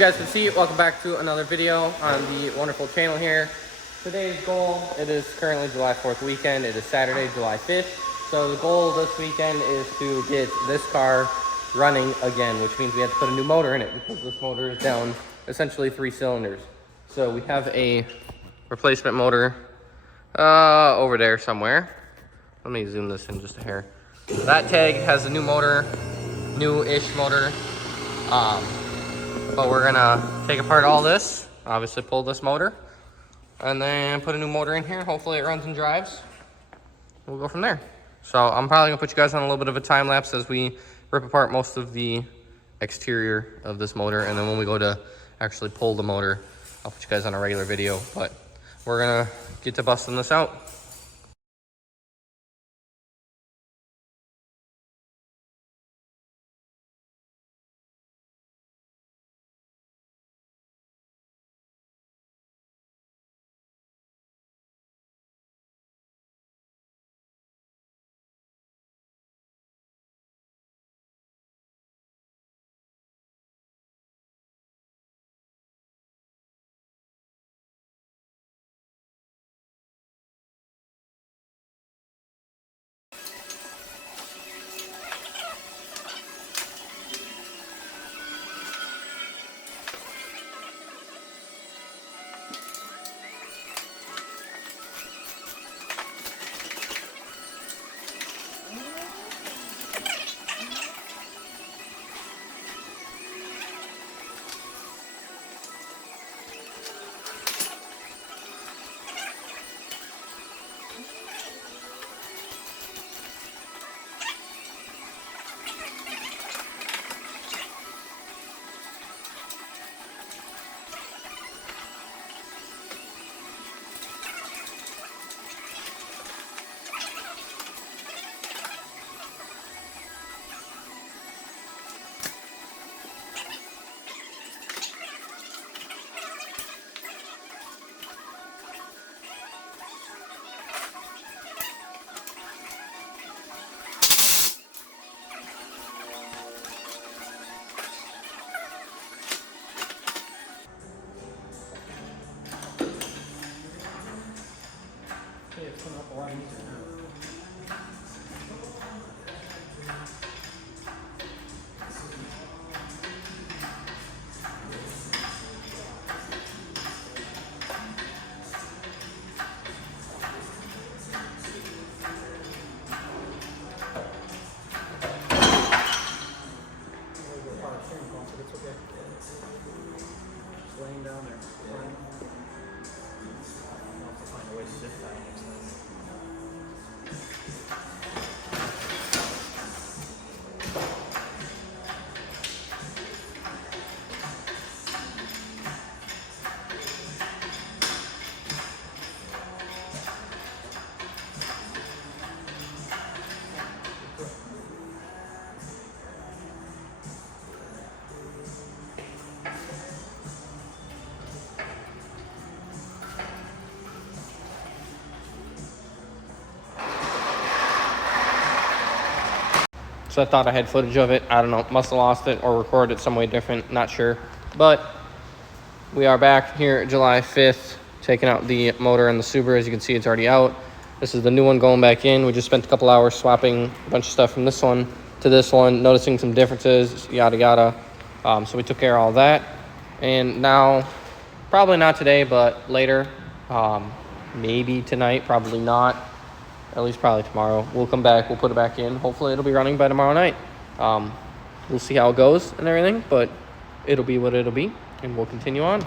guys can see, welcome back to another video on the wonderful channel here. Today's goal, it is currently July 4th weekend. It is Saturday, July 5th. So the goal this weekend is to get this car running again, which means we have to put a new motor in it because this motor is down essentially 3 cylinders. So we have a replacement motor over there somewhere. Let me zoom this in just a hair. That tag has a new motor, new-ish motor. But we're gonna take apart all this, obviously pull this motor, and then put a new motor in here. Hopefully it runs and drives. We'll go from there. So I'm probably gonna put you guys on a little bit of a time lapse as we rip apart most of the exterior of this motor, and then when we go to actually pull the motor, I'll put you guys on a regular video. But we're gonna get to busting this out. It's coming up a lot easier now. It's okay. Just laying down there. I'll have to find a way to sit down next time. So I thought I had footage of it. I don't know, must have lost it or recorded it some way different, not sure. But we are back here July 5th, taking out the motor and the Subaru. As you can see, it's already out. This is the new one going back in. We just spent a couple hours swapping a bunch of stuff from this one to this one, noticing some differences, yada yada. So we took care of all that. And now, probably not today, but later, maybe tonight, probably not. At least probably tomorrow. We'll come back, we'll put it back in. Hopefully it'll be running by tomorrow night. We'll see how it goes and everything, but it'll be what it'll be, and we'll continue on.